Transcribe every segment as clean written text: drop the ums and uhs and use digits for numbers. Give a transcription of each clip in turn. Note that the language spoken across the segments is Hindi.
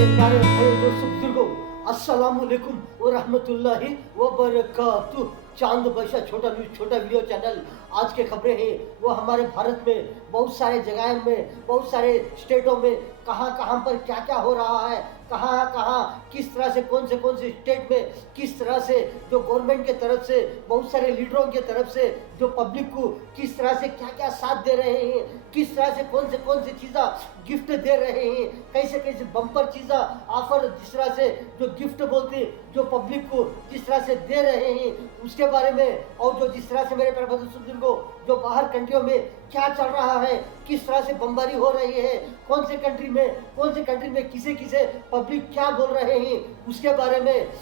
मेरे प्यारे भाई दोस्तों बुजुर्गों, अस्सलामुअलैकुम व रहमतुल्लाहि व बरकातुहू। चांद बशा छोटा वीडियो चैनल। आज के खबरें हैं वो हमारे भारत में बहुत सारे जगह में, बहुत सारे स्टेटों में कहाँ कहाँ पर क्या क्या हो रहा है, कहाँ कहाँ किस तरह से कौन से स्टेट में किस तरह से जो गवर्नमेंट के तरफ से, बहुत सारे लीडरों के तरफ से जो पब्लिक को किस तरह से क्या क्या साथ दे रहे हैं, किस तरह से कौन सी चीज़ा गिफ्ट दे रहे हैं, कैसे बम्पर चीज़ा ऑफर जिस तरह से जो गिफ्ट बोलते जो पब्लिक को जिस तरह से दे रहे हैं उसके बारे में, और जो जिस तरह से मेरे प्यारे बुजुर्गों जो बाहर कंट्रियों में क्या चल रहा है, किस तरह से बमबारी हो रही है, कौन से कंट्री में किसे पब्लिक क्या बोल रहे हैं उसके बारे में,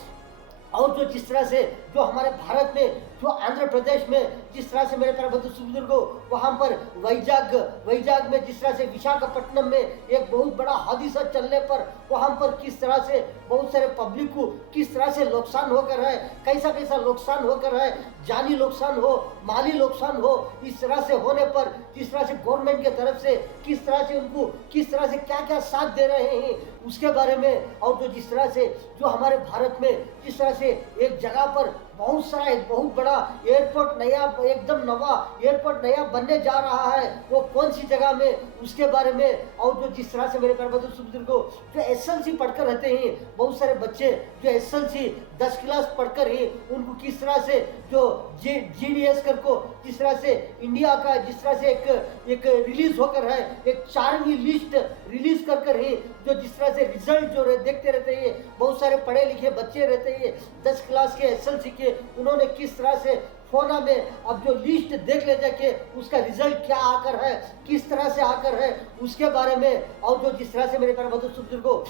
और जो जिस तरह से जो हमारे भारत में जो आंध्र प्रदेश में जिस तरह से मेरे प्यारे बुजुर्गों वहाँ पर वैजाग में जिस तरह से विशाखापट्टनम में एक बहुत बड़ा हादसा चलने पर वहाँ पर किस तरह से बहुत सारे पब्लिक को किस तरह से नुकसान होकर है, कैसा नुकसान होकर है, जानी नुकसान हो, माली नुकसान हो, इस तरह से होने पर जिस तरह से गवर्नमेंट के तरफ से किस तरह से उनको किस तरह से क्या क्या साथ दे रहे हैं उसके बारे में, और जो जिस तरह से जो हमारे भारत में जिस तरह से एक जगह पर बहुत सारा एक बहुत बड़ा एयरपोर्ट नया एकदम नवा एयरपोर्ट नया बनने जा रहा है, वो कौन सी जगह में उसके बारे में, और जो जिस तरह से मेरे प्यारे बुजुर्गों जो एसएलसी पढ़कर रहते हैं बहुत सारे बच्चे जो एसएलसी 10 क्लास पढ़कर ही उनको किस तरह से जो जीडीएस कर को जिस तरह से इंडिया का जिस तरह से एक रिलीज होकर है, एक 4वीं लिस्ट रिलीज कर ही जो जिस तरह से रिजल्ट जो देखते रहते हैं बहुत सारे पढ़े लिखे बच्चे रहते हैं 10 क्लास के एसएलसी के, उन्होंने किस तरह से फोना में अब जो लिस्ट देख ले जाके उसका रिजल्ट क्या आकर है, किस तरह से आकर है उसके बारे में, और जो जिस तरह से मेरे प्यारे बुजुर्गों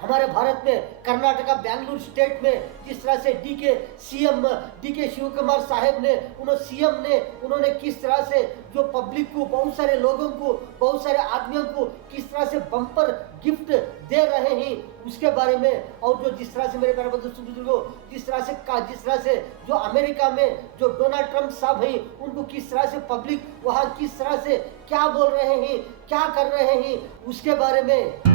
हमारे भारत में कर्नाटका बेंगलुरु स्टेट में जिस तरह से डी के शिव कुमार साहब ने उन्होंने किस तरह से जो पब्लिक को बहुत सारे लोगों को बहुत सारे आदमियों को किस तरह से बम्पर गिफ्ट दे रहे हैं उसके बारे में, और जो जिस तरह से मेरे प्यारे बुजुर्गों जिस तरह से जो अमेरिका में जो डोनाल्ड ट्रंप साहब हैं उनको किस तरह से पब्लिक वहाँ किस तरह से क्या बोल रहे हैं, क्या कर रहे हैं उसके बारे में।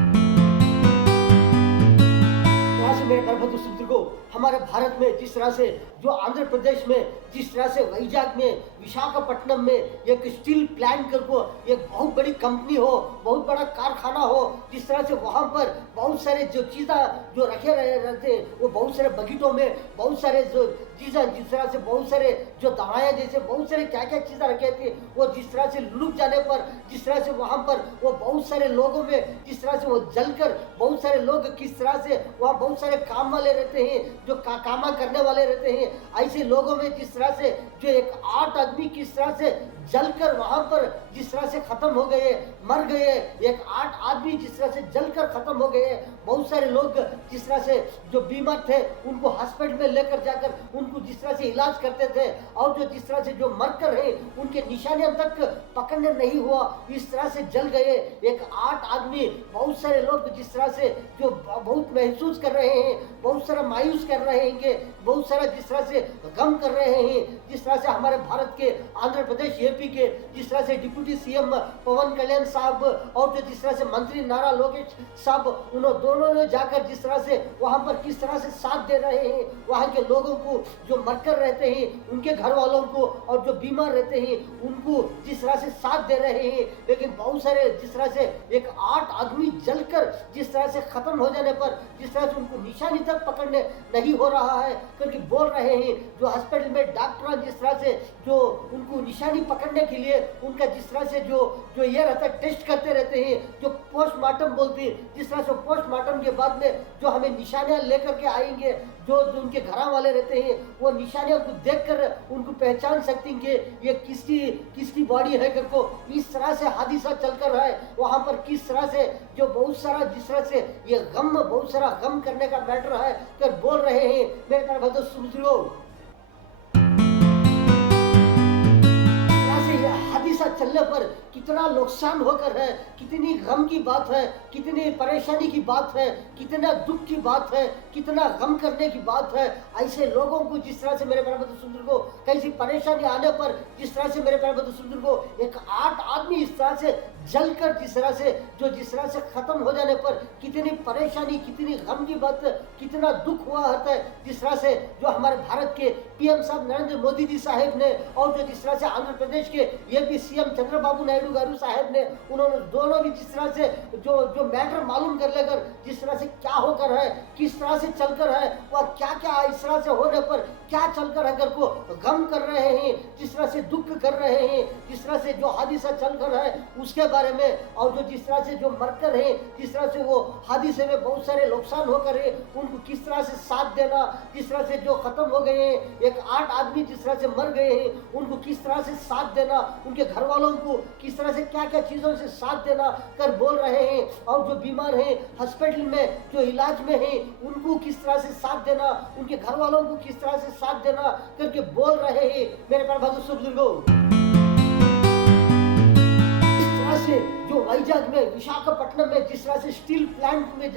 मेरे प्यारे बुजुर्गों हमारे भारत में जिस तरह से जो आंध्र प्रदेश में जिस तरह से वैजाग में विशाखापट्टनम में एक स्टील प्लांट करको एक बहुत बड़ी कंपनी हो, बहुत बड़ा कारखाना हो, जिस तरह से वहाँ पर बहुत सारे जो चीज़ा जो रखे रहते वो बहुत सारे बगीचों में बहुत सारे जो चीज़ा जिस तरह से बहुत सारे जो दवाएं जैसे बहुत सारे क्या चीज़ा रखे थे वो जिस तरह से लुढ़क जाने पर जिस तरह से वहाँ पर वो बहुत सारे लोगों में जिस तरह से वो जलकर बहुत सारे लोग किस तरह से वहाँ बहुत सारे काम वाले रहते हैं जो कामा करने वाले रहते हैं, ऐसे लोगों में जिस तरह से जो एक 8 आदमी किस तरह से जलकर वहां पर जिस तरह से खत्म हो गए, मर गए, एक 8 आदमी जिस तरह से जलकर खत्म हो गए, बहुत सारे लोग जिस तरह से जो बीमार थे उनको हॉस्पिटल में लेकर जाकर उनको जिस तरह से इलाज करते थे, और जो जिस तरह से जो मर कर रहे उनके निशानियां तक पकड़ने नहीं हुआ, इस तरह से जल गए एक 8 आदमी, बहुत सारे लोग जिस तरह से जो बहुत महसूस कर रहे हैं, बहुत सारा मायूस कर रहे हैं कि बहुत सारा जिस तरह से गम कर रहे हैं, जिस तरह से हमारे भारत के आंध्र प्रदेश एपी के जिस तरह से डिप्टी सीएम पवन कल्याण साहब और जो जिस तरह से मंत्री नारा लोकेश साहब उन्होंने दोनों ने जाकर जिस तरह से वहां पर किस तरह से साथ दे रहे हैं वहां के लोगों को जो मरकर रहते हैं उनके घर वालों को, और जो बीमार रहते हैं उनको जिस तरह से साथ दे रहे हैं, लेकिन बहुत सारे जिस तरह से एक 8 आदमी जलकर जिस तरह से खत्म हो जाने पर जिस तरह से उनको निशानी तक पकड़ने नहीं हो रहा है, क्योंकि बोल रहे हैं जो हॉस्पिटल में डॉक्टर जिस तरह से जो उनको निशानी पकड़ने के लिए उनका जिस तरह से जो ये रहता है टेस्ट करते रहते हैं, जो पोस्टमार्टम बोलते हैं, जिस तरह से पोस्टमार्टम के बाद में जो हमें निशानियां लेकर के आएंगे, जो उनके घर वाले रहते हैं वो निशानियों को देखकर उनको पहचान सकते हैं कि ये किसकी बॉडी है करको, इस तरह से हादसा चलकर है वहां पर किस तरह से जो बहुत सारा जिस तरह से ये बहुत सारा गम करने का मैटर है कर बोल रहे हैं मेरे प्यारे बुजुर्गों। हादसा चलने पर कितना नुकसान होकर है, कितनी गम की बात है, कितनी परेशानी की बात है, कितना दुख की बात है, कितना गम करने की बात है। ऐसे लोगों को जिस तरह से मेरे प्यारे बंधु सुंदर को कैसी परेशानी आने पर जिस तरह से मेरे प्यारे बंधु सुंदर को एक 8 आदमी इस तरह से जलकर जिस तरह से खत्म हो जाने पर कितनी परेशानी, कितनी गम की बात, कितना दुख हुआ होता है। जिस तरह से जो हमारे भारत के पीएम साहब नरेंद्र मोदी जी साहब ने और जो जिस तरह से आंध्र प्रदेश के एपी सीएम चंद्रबाबू नायडू गारू साहब ने, उन्होंने दोनों भी जिस तरह से जो मैटर मालूम कर लेकर जिस तरह से क्या होकर है, किस तरह से चलकर है और क्या क्या इस तरह से होने पर क्या चलकर अगर को गम कर रहे हैं, जिस तरह से दुख कर रहे हैं, जिस तरह से जो हादिसा चलकर है उसके बारे में, और जो जिस तरह से जो मरकर है, जिस तरह से वो हादिसे में बहुत सारे नुकसान होकर है उनको किस तरह से साथ देना, जिस तरह से जो खत्म हो गए हैं, एक 8 आदमी जिस तरह से मर गए हैं उनको किस तरह से साथ देना, उनके घर वालों को किस तरह से क्या क्या चीज़ों से साथ देना कर बोल रहे हैं, और जो बीमार हैं हॉस्पिटल में जो इलाज में हैं उनको किस तरह से साथ देना, उनके घर वालों को किस तरह से साथ देना करके बोल रहे हैं। मेरे प्यारे भाइयों बुजुर्गों, से जो वैजाग में, विशाखापट्टनम में जिस तरह से स्टील प्लांट में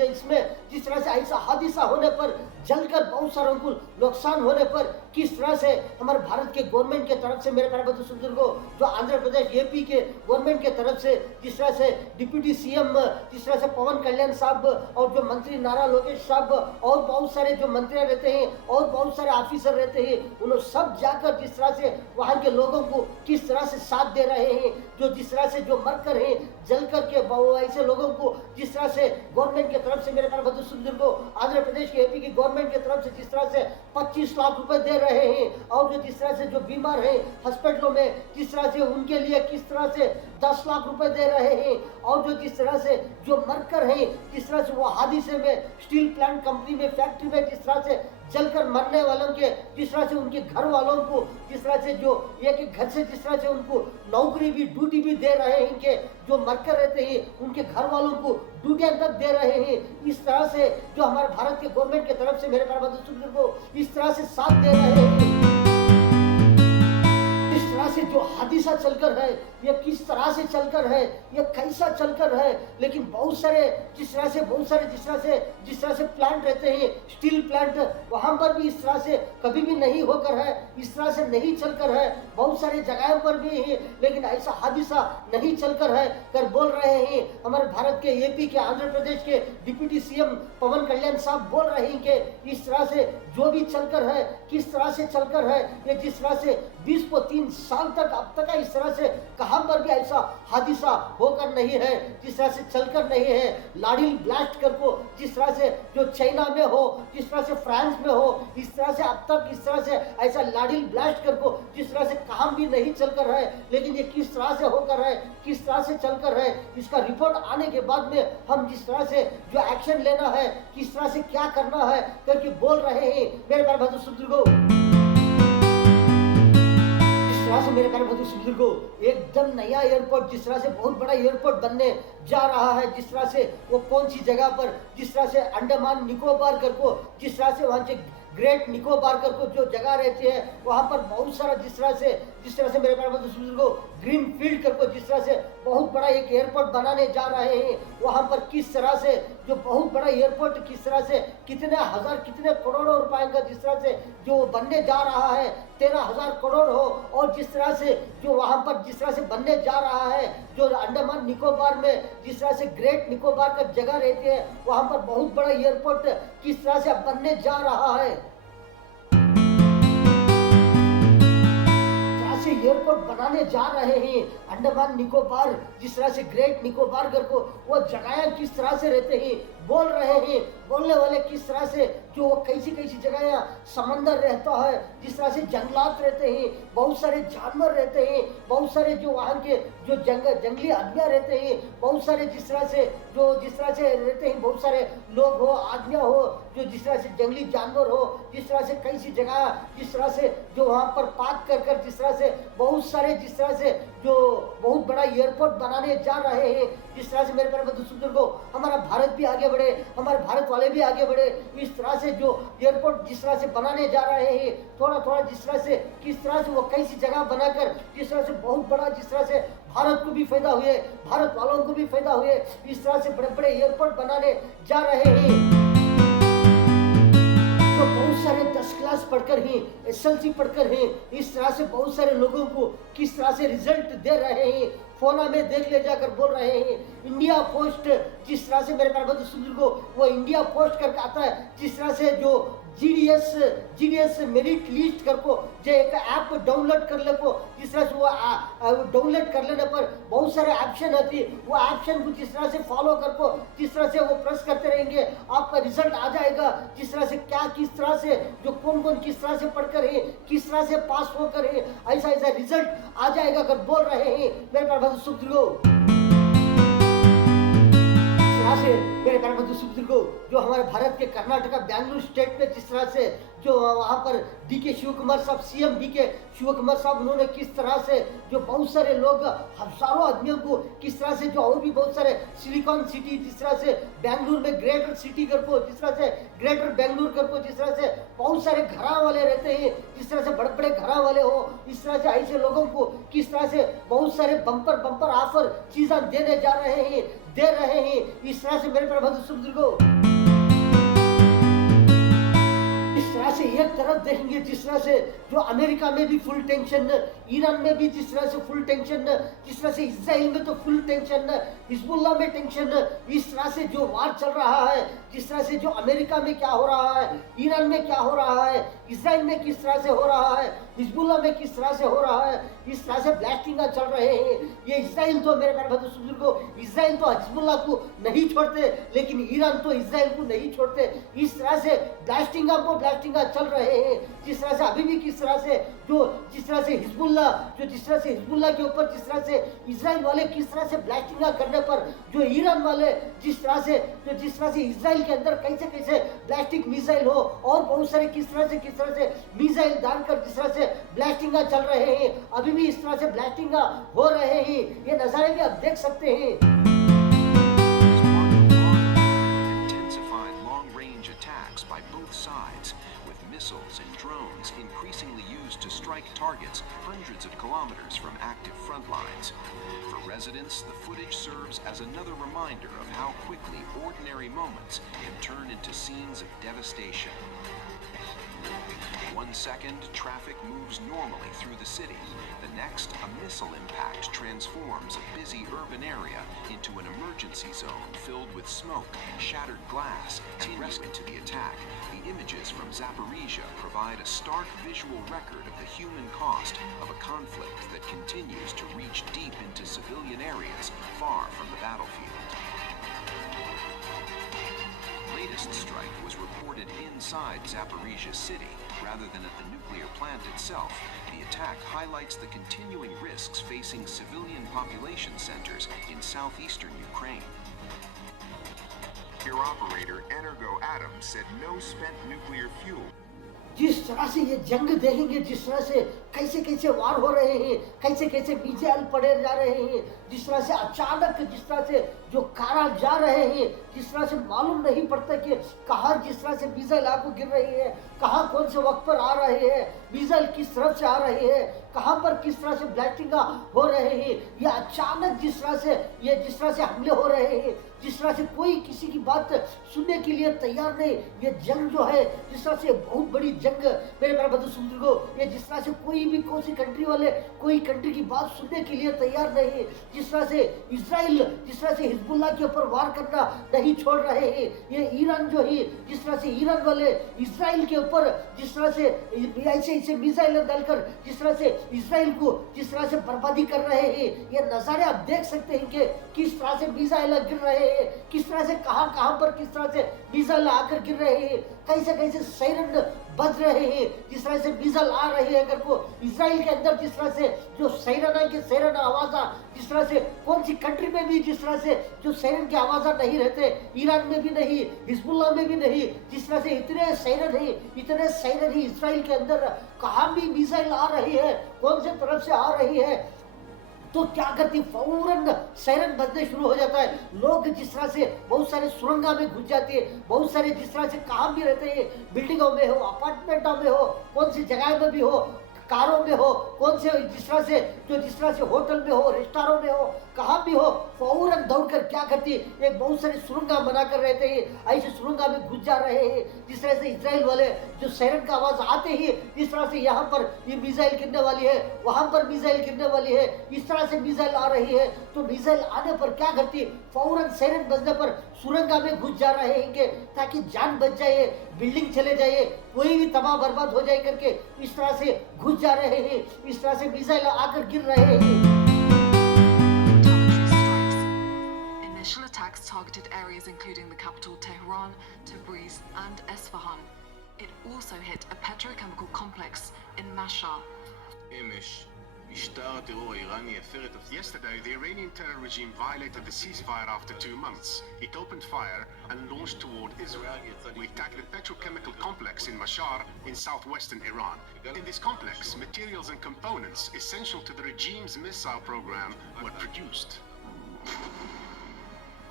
जिस तरह से ऐसा हादसा होने पर जलकर बहुत सारों को नुकसान होने पर किस तरह से हमारे भारत के गवर्नमेंट के तरफ से मेरे प्यारे बंधु सुंदर जो आंध्र प्रदेश एपी के गवर्नमेंट के तरफ से जिस तरह से डिप्टी सीएम जिस तरह से पवन कल्याण साहब और जो मंत्री नारा लोकेश साहब और बहुत सारे जो मंत्री रहते हैं और बहुत सारे ऑफिसर रहते हैं, उन्होंने सब जाकर जिस तरह से वहाँ के लोगों को किस तरह से साथ दे रहे हैं, जो जिस तरह से जो मरकर हैं जल करके ऐसे लोगों को जिस तरह से गवर्नमेंट की तरफ से मेरे प्यारे बंधु सुंदर को आंध्र प्रदेश के एपी की गवर्नमेंट की तरफ से जिस तरह से 25 लाख रुपए दे रहे हैं, और जो जिस तरह से जो बीमार हैं हॉस्पिटलों में जिस तरह से उनके लिए किस तरह से 10 लाख रुपए दे रहे हैं, और जो जिस तरह से जो मरकर हैं जिस तरह से वो हादसे में स्टील प्लांट कंपनी में फैक्ट्री में जिस तरह से जलकर मरने वालों के जिस तरह से उनके घर वालों को जिस तरह से जो एक घर से जिस तरह से उनको नौकरी भी ड्यूटी भी दे रहे हैं, इनके जो मरकर रहते हैं उनके घर वालों को ड्यूटियां तक दे रहे हैं। इस तरह से जो हमारे भारत के गवर्नमेंट की तरफ से मेरे प्यारे बंधु सुंदर को इस तरह से साथ दे रहे हैं। से जो हादिसा चलकर है ये किस तरह से चलकर है, ये कैसा चलकर है, लेकिन बहुत सारे जिस तरह से प्लांट रहते हैं स्टील प्लांट, वहां पर भी इस तरह से कभी भी नहीं होकर है, इस तरह से नहीं चलकर है। बहुत सारे जगहों पर भी है लेकिन ऐसा हादिसा नहीं चलकर है कर बोल रहे हैं। हमारे भारत के एपी के आंध्र प्रदेश के डिप्टी सीएम पवन कल्याण साहब बोल रहे हैं कि इस तरह से जो भी चलकर है किस तरह से चलकर है, ये जिस तरह से 20 को 3 साल तक अब तक इस तरह से कहां पर भी ऐसा हादिसा होकर नहीं है, जिस तरह से चलकर नहीं है। लाडिल ब्लास्ट कर को जिस तरह से जो चाइना में हो, जिस तरह से फ्रांस में हो, इस तरह से अब तक इस तरह से ऐसा लाडिल ब्लास्ट कर को जिस तरह से काम भी नहीं चलकर है, लेकिन ये किस तरह से होकर है, किस तरह से चलकर है, इसका रिपोर्ट आने के बाद में हम जिस तरह से जो एक्शन लेना है, किस तरह से क्या करना है करके बोल रहे हैं। मेरे प्यारे बंधु सुंदर से मेरे प्यारे बंधु सुंदर को एकदम नया एयरपोर्ट जिस तरह से बहुत बड़ा एयरपोर्ट बनने जा रहा है, जिस तरह से वो कौन सी जगह पर जिस तरह से अंडमान निकोबार कर को जिस तरह से वहाँ से ग्रेट निकोबार कर को जो जगह रहती है वहाँ पर बहुत सारा जिस तरह से मेरे प्यारे बंधु सुंदर को ग्रीन फील्ड कर को जिस तरह से बहुत बड़ा एक एयरपोर्ट बनाने जा रहे हैं। वहाँ पर किस तरह से जो बहुत बड़ा एयरपोर्ट किस तरह से कितने करोड़ों रुपए का जिस तरह से जो बनने जा रहा है, 13,000 करोड़ हो, और जिस तरह से जो वहाँ पर जिस तरह से बनने जा रहा है, जो अंडमान निकोबार में जिस तरह से ग्रेट निकोबार का जगह रहती है वहाँ पर बहुत बड़ा एयरपोर्ट किस तरह से बनने जा रहा है। एयरपोर्ट बनाने जा रहे हैं अंडमान निकोबार जिस तरह से ग्रेट निकोबार कर को वो जगह किस तरह से रहते हैं बोल रहे हैं। बोलने वाले किस तरह से जो कैसी जगह समंदर रहता है, जिस तरह से जंगलात रहते हैं, बहुत सारे जानवर रहते हैं, बहुत सारे जो वहाँ के जो जंगली आदमियाँ रहते हैं, बहुत सारे जिस तरह से रहते हैं, बहुत सारे लोग हो, आदमियाँ हो, जो जिस तरह से जंगली जानवर हो, जिस तरह से कैसी जगह जिस तरह से जो वहाँ पर पाक कर जिस तरह से बहुत सारे जिस तरह से जो बहुत बड़ा एयरपोर्ट बनाने जा रहे हैं, जिस तरह से मेरे प्यारे बंधु बुजुर्गों हमारा भारत भी आगे बढ़े, हमारे भारत वाले भी आगे बढ़े, इस तरह से जो एयरपोर्ट जिस तरह से बनाने जा रहे हैं, थोड़ा थोड़ा जिस तरह से किस तरह से वो कैसी जगह बनाकर जिस तरह से बहुत बड़ा जिस तरह से भारत को भी फायदा हुए, भारत वालों को भी फायदा हुए, इस तरह से बड़े बड़े एयरपोर्ट बनाने जा रहे हैं। तो बहुत सारे 10 क्लास पढ़कर ही, एसएलसी पढ़कर ही इस तरह से बहुत सारे लोगों को किस तरह से रिजल्ट दे रहे हैं, फोना में देख ले जाकर बोल रहे हैं। इंडिया पोस्ट जिस तरह से मेरे प्यारे बंधु को वो इंडिया पोस्ट करके आता है, जिस तरह से जो जीडीएस मेरिट लिस्ट करको जो एक ऐप डाउनलोड कर ले को, जिस तरह से वो डाउनलोड कर लेने पर बहुत सारे ऑप्शन आती है, वो ऑप्शन को जिस तरह से फॉलो करको जिस तरह से वो प्रेस करते रहेंगे, आपका रिजल्ट आ जाएगा। जिस तरह से क्या किस तरह से जो कौन कौन किस तरह से पढ़कर है, किस तरह से पास होकर है, ऐसा ऐसा रिजल्ट आ जाएगा अगर बोल रहे हैं मेरे प्यारे बंधु से। मेरे प्यारे बंधु जो हमारे भारत के कर्नाटका बेंगलुरु स्टेट में जिस तरह से जो वहाँ पर डीके शिव कुमार साहब, सीएम डीके शिव कुमार साहब, उन्होंने किस तरह से जो बहुत सारे लोग, हजारों आदमियों को किस तरह से जो और भी बहुत सारे सिलिकॉन सिटी जिस तरह से बेंगलुरु में ग्रेटर सिटी करको, जिस तरह से ग्रेटर बेंगलुरु करको, जिस तरह से बहुत सारे घरा वाले रहते हैं, जिस तरह से बड़े बड़े घरा वाले हो, इस तरह से ऐसे लोगों को किस तरह से बहुत सारे बम्पर ऑफर चीजें देने जा रहे हैं, दे रहे हैं। इस तरह से मेरे प्यारे बंधु को इस तरह से एक तरफ देखेंगे जिस तरह से जो अमेरिका में भी फुल टेंशन, ईरान में भी जिस तरह से फुल टेंशन, जिस तरह से इजराइल में तो फुल टेंशन, हिजबुल्लाह में टेंशन, इस तरह से जो वार चल रहा है, जिस तरह से जो अमेरिका में क्या हो रहा है, ईरान में क्या हो रहा है, इजराइल में किस तरह से हो रहा है, हिजबुल्लाह में किस तरह से हो रहा है, इस तरह से ब्लास्टिंग चल रहे हैं। ये इजराइल तो मेरे प्यारे बंधु को, इजराइल तो हिजबुल्लाह को नहीं छोड़ते, लेकिन ईरान तो इजराइल को नहीं छोड़ते। इस तरह से ब्लास्टिंग चल रहे हैं। जिस तरह से अभी भी किस तरह से जो जिस तरह से हिजबुल्लाह के ऊपर जिस तरह से इजराइल वाले किस तरह से ब्लास्टिंग करने पर जो ईरान वाले जिस तरह से इजराइल के अंदर कैसे ब्लास्टिक मिसाइल हो और बहुत सारे किस तरह से मिसाइल डालकर जिस तरह से ब्लास्टिंग चल रहे हैं, अभी भी इस तरह से ब्लास्टिंग हो रहे हैं। ये नजारे भी आप देख सकते हैं। By both sides, with missiles and drones increasingly used to strike targets hundreds of kilometers from active front lines. For residents, the footage serves as another reminder of how quickly ordinary moments can turn into scenes of devastation. 1 second, traffic moves normally through the city. The next, a missile impact transforms a busy urban area into an emergency zone filled with smoke, shattered glass, and rescue to the attack. The images from Zaporizhia provide a stark visual record of the human cost of a conflict that continues to reach deep into civilian areas far from the battlefield. Latest strike was reported inside Zaporizhia city rather than at the nuclear plant itself. The attack highlights the continuing risks facing civilian population centers in southeastern Ukraine. Your operator Energo Atom said no spent nuclear fuel. जिस तरह से ये जंग देखेंगे, जिस तरह से कैसे वार हो रहे हैं, कैसे मिसाइल पड़े जा रहे हैं, जिस तरह से अचानक जिस तरह से जो कारा जा रहे हैं, जिस तरह से मालूम नहीं पड़ता कि कहाँ जिस तरह से मिसाइल आपको गिर रही है, कहाँ कौन से वक्त पर आ रहे हैं, मिसाइल किस तरफ से आ रहे हैं, कहाँ पर किस तरह से ब्लास्टिंग हो रहे हैं। ये अचानक जिस तरह से हमले हो रहे हैं, जिस तरह से कोई किसी की बात सुनने के लिए तैयार नहीं। ये जंग जो है जिस तरह से बहुत बड़ी जंग मेरे प्यारे बंधु को, ये जिस तरह से कोई भी कौन सी कंट्री वाले कोई कंट्री की बात सुनने के लिए तैयार नहीं। जिस तरह से इजराइल जिस तरह से हिजबुल्लाह के ऊपर वार करना नहीं छोड़ रहे हैं, ये ईरान जो है जिस तरह से ईरान वाले इजराइल के ऊपर जिस तरह से ऐसे मिसाइल डालकर जिस तरह से इजराइल को जिस तरह से बर्बादी कर रहे हैं। ये नजारे आप देख सकते हैं कि किस तरह से मिसाइल गिर रहे हैं, किस तरह से कहां पर किस तरह से मिसाइल आकर गिर रहे हैं, कैसे सायरन बज रहे हैं, जिस तरह से मिसाइल आ रहे हैं। अगर को इजराइल के अंदर जिस तरह से जो सायरन आवाज जिस तरह से कौन सी कंट्री में भी जिस तरह से जो सायरन की आवाज नहीं रहते, ईरान में भी नहीं, हिजबुल्लाह में भी नहीं। जिस तरह से इतने सायरन ही इजराइल के अंदर कहां भी मिसाइल आ रही है, कौन से तरफ से आ रही है, तो क्या करती, फौरन सायरन बजने शुरू हो जाता है। लोग जिस तरह से बहुत सारे सुरंगा में घुस जाते हैं, बहुत सारे जिस तरह से कहाँ भी रहते हैं, बिल्डिंगों में हो, अपार्टमेंटों में हो, कौन सी जगह में भी हो, कारों में हो, कौन से जिस तरह से होटल में हो, रेस्टोरेंट में हो, कहाँ भी हो, फौरन दौड़कर क्या करती है, एक बहुत सारे सुरंगा बनाकर रहते हैं, ऐसे सुरंगा में घुस जा रहे हैं। जिस तरह से इजराइल वाले जो सायरन का आवाज आते ही जिस तरह से यहाँ पर ये मिसाइल गिरने वाली है, वहां पर मिसाइल गिरने वाली है, इस तरह से मिसाइल आ रही है, तो मिसाइल आने पर क्या करती है, फौरन सायरन बजने पर सुरंगा में घुस जा रहे हैं ताकि जान बच जाए, बिल्डिंग चले जाए, कोई भी तबाह बर्बाद हो जाए करके इस तरह से घुस जा रहे हैं, इस तरह से मिसाइल आकर गिर रहे हैं। Initial attacks targeted areas including the capital Tehran, Tabriz and Esfahan. It also hit a petrochemical complex in Mashhad. אמש, משטר הטרור האיראני הפר את... Yesterday, the Iranian terror regime violated the ceasefire after 2 months. It opened fire and launched toward Israel. We attacked a petrochemical complex in Mashhad in southwestern Iran. In this complex, materials and components essential to the regime's missile program were produced.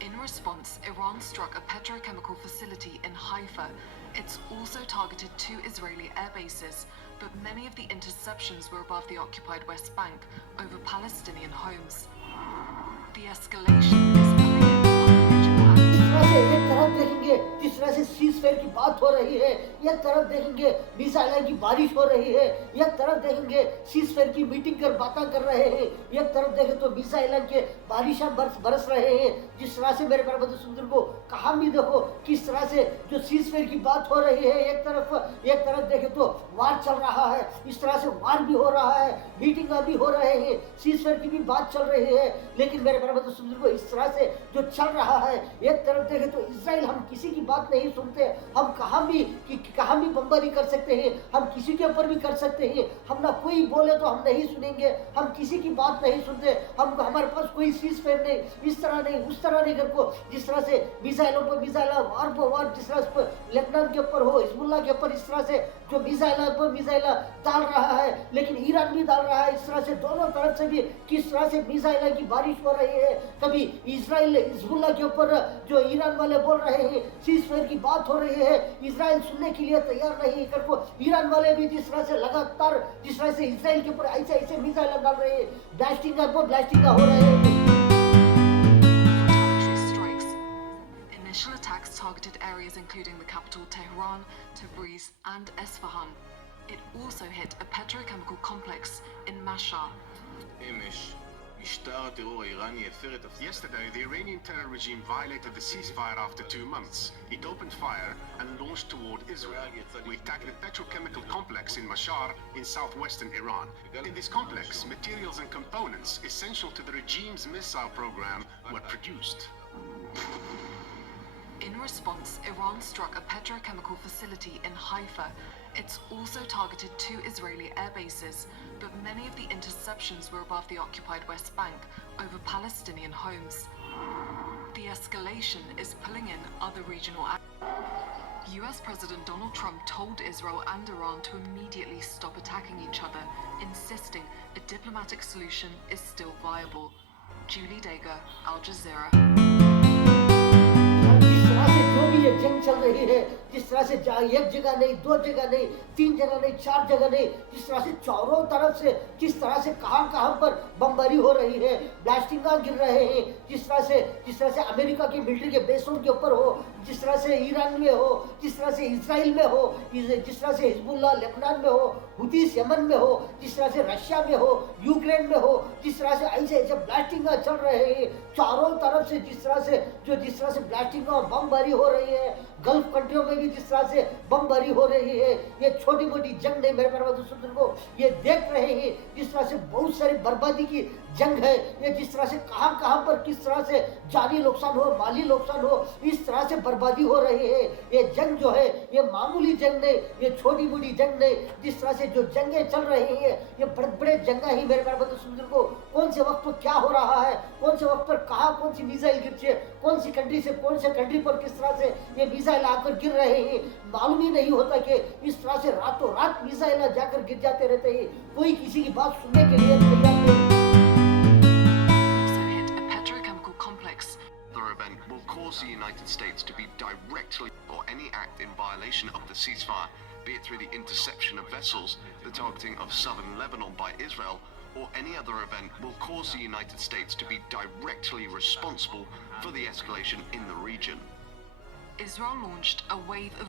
In response, Iran struck a petrochemical facility in Haifa. It's also targeted 2 Israeli air bases, but many of the interceptions were above the occupied West Bank over Palestinian homes. The escalation is pulling in other regional से एक तरफ देखेंगे जिस तरह से सीज़फायर की बात हो रही है, एक तरफ देखेंगे मिसाइल की बारिश हो रही है, एक तरफ देखेंगे सीज़फायर की मीटिंग कर बातें कर रहे हैं, एक तरफ देखें तो मिसाइल के बारिश बरस रहे हैं। जिस तरह से मेरे प्यारे सुंदर को कहा भी देखो किस तरह से जो सीज़फायर की बात हो रही है, एक तरफ देखें तो वार चल रहा है, इस तरह से वार भी हो रहा है, मीटिंग भी हो रहे हैं, सीज़फायर की भी बात चल रही है। लेकिन मेरे प्यारे सुंदर को इस तरह से जो चल रहा है, एक तरफ देखें तो इजराइल हम किसी की बात नहीं सुनते, हम कहाँ भी बमबारी कर सकते हैं, हम किसी के ऊपर भी कर सकते हैं, हम ना कोई बोले तो हम नहीं सुनेंगे, हम किसी की बात नहीं सुनते, हम हमारे पास कोई सीज़फायर नहीं, इस तरह नहीं उस तरह नहीं करको। जिस तरह से मिसाइलों पर मिसाइल वार पर वार, जिस तरह से लेबनान के ऊपर हो, हिजबुल्लाह के ऊपर इस तरह से जो मिसाइल पर मिसाइल डाल रहा है, लेकिन ईरान भी डाल रहा है, इस तरह से दोनों तरफ से भी किस तरह से मिसाइल की बारिश हो रही है। कभी इजराइल हिजबुल्लाह के ऊपर जो ईरान वाले बोल रहे हैं, सीज़फायर की बात हो रही है, इजराइल सुनने के लिए तैयार नहीं करको। ईरान वाले भी जिस तरह से लगातार जिस तरह से इजराइल के ऊपर ऐसे मिसाइल डाल रहे हैं, ब्लास्टिंग हो रहे हैं। Initial attacks targeted areas including the capital Tehran, Tabriz and Esfahan. It also hit a petrochemical complex in Mashhad. אמש, משטר הטרור האיראני הפר את... Yesterday, the Iranian terror regime violated the ceasefire after 2 months. It opened fire and launched toward Israel. We attacked a petrochemical complex in Mashhad in southwestern Iran. In this complex, materials and components essential to the regime's missile program were produced. In response, Iran struck a petrochemical facility in Haifa. It's also targeted 2 Israeli air bases, but many of the interceptions were above the occupied West Bank over Palestinian homes. The escalation is pulling in other regional US President Donald Trump told Israel and Iran to immediately stop attacking each other, insisting a diplomatic solution is still viable. Julie Dager, Al Jazeera. जो भी ये जंग चल रही है, जिस तरह से एक जगह नहीं, 2 जगह नहीं, 3 जगह नहीं, 4 जगह नहीं, जिस तरह से चारों तरफ से किस तरह से कहां पर बमबारी हो रही है, ब्लास्टिंग गिर रहे हैं, जिस तरह से अमेरिका की मिलिट्री के बेसों के ऊपर हो, जिस तरह से ईरान में हो, जिस तरह से इजराइल में हो, जिस तरह से हिजबुल्लाह लेबनान में हो, हुतीस यमन में हो, जिस तरह से रशिया में हो, यूक्रेन में हो, जिस तरह से ऐसे ब्लास्टिंग चल रहे हैं चारों तरफ से, जिस तरह से ब्लास्टिंग बमबारी हो रही है, गल्फ कंट्रियों में भी जिस तरह से बमबारी हो रही है। ये छोटी मोटी जंग नहीं मेरे प्यारे दोस्तों को, ये देख रहे हैं जिस तरह से बहुत सारी बर्बादी की जंग है। ये जिस तरह से कहां पर किस तरह से जानी नुकसान हो, माली नुकसान हो, इस तरह से बर्बादी हो रही है। ये जंग जो है ये मामूली जंग नहीं, ये छोटी मोटी जंग नहीं। जिस तरह से जो जंगें चल रही है ये बड़े जंग ही मेरे प्यारे दोस्तों को, कौन से वक्त पर क्या हो रहा है, कौन से वक्त पर कहाँ कौन सी मिसाइल गिरती है, कौन सी कंट्री से कौन से कंट्री पर किस तरह से ये मिसाइल आकर गिर रहे हैं, मालूम ही नहीं होता कि इस तरह से रातों रात मिसाइल जाकर गिर जाते रहते हैं। कोई किसी की बात सुनने के लिए तैयार नहीं। event will cause the United States to be directly or any act in violation of the ceasefire, be it through the interception of vessels, the targeting of southern Lebanon by Israel, or any other event will cause the United States to be directly responsible for the escalation in the region. Israel launched a wave of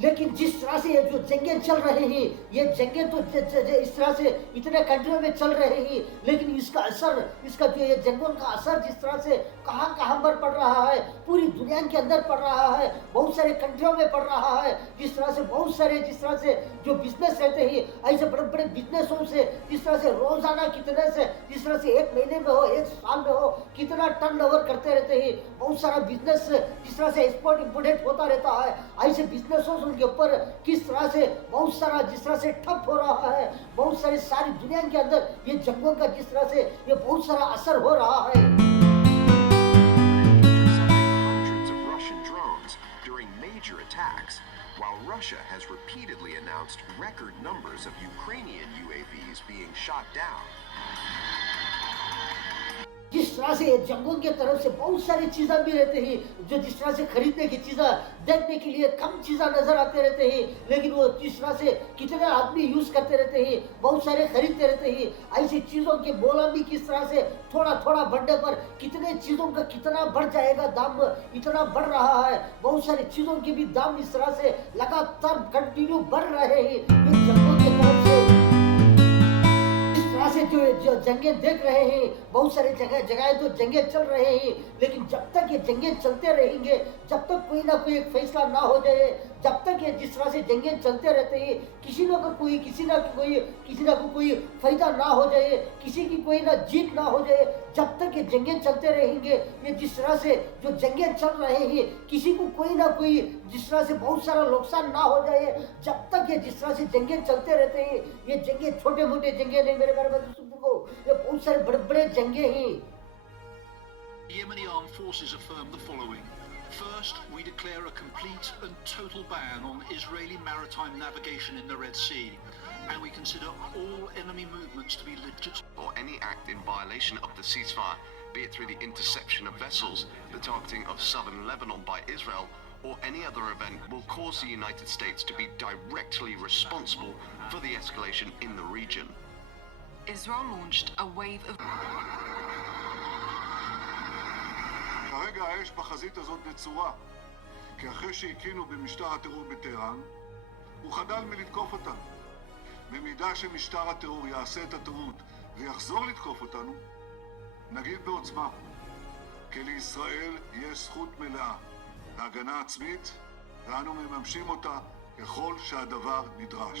लेकिन जिस तरह से ये जो जंगें चल रहे हैं, ये जंगें तो इस तरह से इतने कंट्रियों में चल रहे हैं, लेकिन इसका असर, इसका जो ये जंगों का असर जिस तरह से कहाँ कहाँ पर पड़ रहा है, पूरी दुनिया के अंदर पड़ रहा है, बहुत सारे कंट्रियों में पड़ रहा है। जिस तरह से बहुत सारे, जिस तरह से जो बिजनेस रहते हैं, ऐसे बड़े बड़े बिजनेसों से जिस तरह से रोजाना कितने से, जिस तरह से एक महीने में हो, एक साल में हो, कितना टर्नओवर करते रहते हैं, बहुत सारा बिजनेस जिस तरह से एक्सपोर्ट इंपोर्ट होता रहता है, ऐसे बिजनेसों उनके ऊपर किस तरह से बहुत सारा जिस तरह से ठप हो रहा है, बहुत सारी सारी दुनिया के अंदर ये जंगों का जिस तरह से ये बहुत सारा असर हो रहा है। Hundreds of Russian drones during major attacks, while Russia has repeatedly announced record numbers of Ukrainian UAVs being shot down. जिस तरह से जंगों के तरफ से बहुत सारी चीजें भी रहते हैं, जो जिस तरह से खरीदने की चीजें देखने के लिए कम चीजें नजर आते रहते हैं, लेकिन वो जिस तरह से कितने आदमी यूज करते रहते हैं, बहुत सारे खरीदते रहते हैं, ऐसी चीजों के मोल भी किस तरह से थोड़ा थोड़ा बढ़ने पर कितने चीजों का कितना बढ़ जाएगा, दाम इतना बढ़ रहा है, बहुत सारी चीजों के भी दाम इस तरह से लगातार कंटिन्यू बढ़ रहे हैं। ये जंगों की तरफ से से जो जंगें देख रहे हैं, बहुत सारे जगह तो जंगें चल रहे हैं, लेकिन जब तक ये जंगें चलते रहेंगे, जब तक कोई ना कोई एक फैसला ना हो जाए, जब तक ये जिस तरह से जंगें चलते रहते हैं, किसी ना कोई फायदा ना हो जाए, किसी की कोई ना जीत ना हो जाए, जब तक ये जंगें चलते रहेंगे, ये जिस तरह से जो जंगें चल रहे हैं, किसी को कोई ना कोई जिस तरह से बहुत सारा नुकसान ना हो जाए, जब तक ये जिस तरह से जंगें चलते रहते हैं, ये जंगें छोटे मोटे जंगें नहीं मेरे बारे में को, ये बहुत सारे बड़े बड़े जंगें हैं। Yemeni armed forces affirm the following. First, we declare a complete and total ban on Israeli maritime navigation in the Red Sea, and we consider all enemy movements to be legitimate. Or any act in violation of the ceasefire, be it through the interception of vessels, the targeting of southern Lebanon by Israel, or any other event will cause the United States to be directly responsible for the escalation in the region. Israel launched a wave of כרגע האש בחזית הזאת בצורה, כי אחרי שהקינו במשטר הטרור בטהרן, הוא חדל מלתקוף אותנו. במידה שמשטר הטרור יעשה את הטעות ויחזור לתקוף אותנו, נגיד בעוצמה, כי לישראל יש זכות מלאה להגנה עצמית, ואנו מממשים אותה ככל שהדבר נדרש.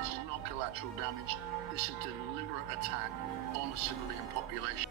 This is not collateral damage. This is deliberate attack on a civilian population.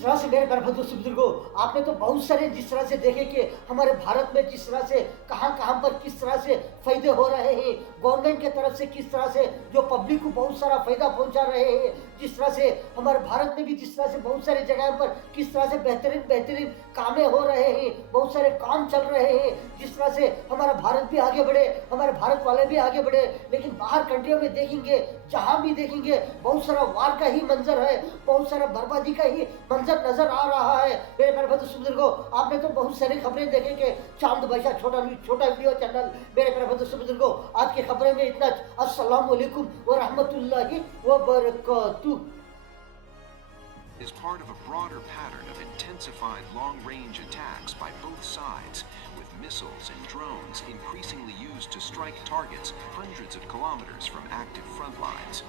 जिस तरह से मेरे प्यारे दोस्तों बुजुर्गों, आपने तो बहुत सारे जिस तरह से देखे कि हमारे भारत में जिस तरह से कहां पर किस तरह से फायदे हो रहे हैं, गवर्नमेंट की तरफ से किस तरह से जो पब्लिक को बहुत सारा फायदा पहुंचा रहे हैं, जिस तरह से हमारे भारत में भी जिस तरह से बहुत सारी जगह पर किस तरह से बेहतरीन कामें हो रहे हैं, बहुत सारे काम चल रहे हैं, जिस तरह से हमारा भारत भी आगे बढ़े, हमारे भारत वाले भी आगे बढ़े। लेकिन बाहर कंट्रियों में देखेंगे, जहां भी देखेंगे बहुत सारा वार का ही मंजर है, बहुत सारा बर्बादी का ही मंजर नजर आ रहा है। मेरे प्यारे बुजुर्गों, आपने तो बहुत सारी खबरें देखे कि चांद बादशाह छोटा वीडियो चैनल। मेरे प्यारे बुजुर्गों, आज की खबरें में इतना। अस्सलाम वालेकुम व रहमतुल्लाहि व बरकातुहू। Is part of a broader pattern of intensified long-range attacks by both sides, with missiles and drones increasingly used to strike targets hundreds of kilometers from active front lines.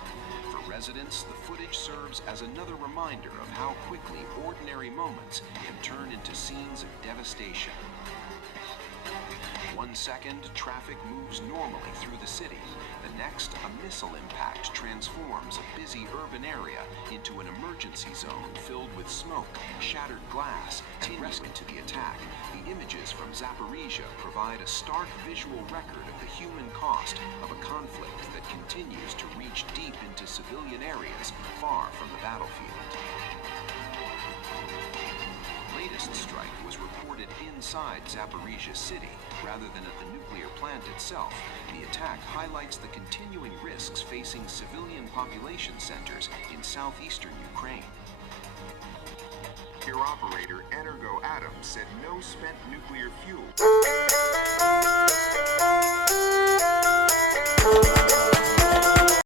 For residents, the footage serves as another reminder of how quickly ordinary moments can turn into scenes of devastation. 1 second, traffic moves normally through the city. The next, a missile impact transforms a busy urban area into an emergency zone filled with smoke, shattered glass, and rescue to the attack. The images from Zaporizhia provide a stark visual record of the human cost of a conflict that continues to reach deep into civilian areas far from the battlefield. Latest strike was reported inside Zaporizhia city rather than at the nuclear plant itself. The attack highlights the continuing risks facing civilian population centers in southeastern Ukraine. Your operator, Energo Adams, said no spent nuclear fuel.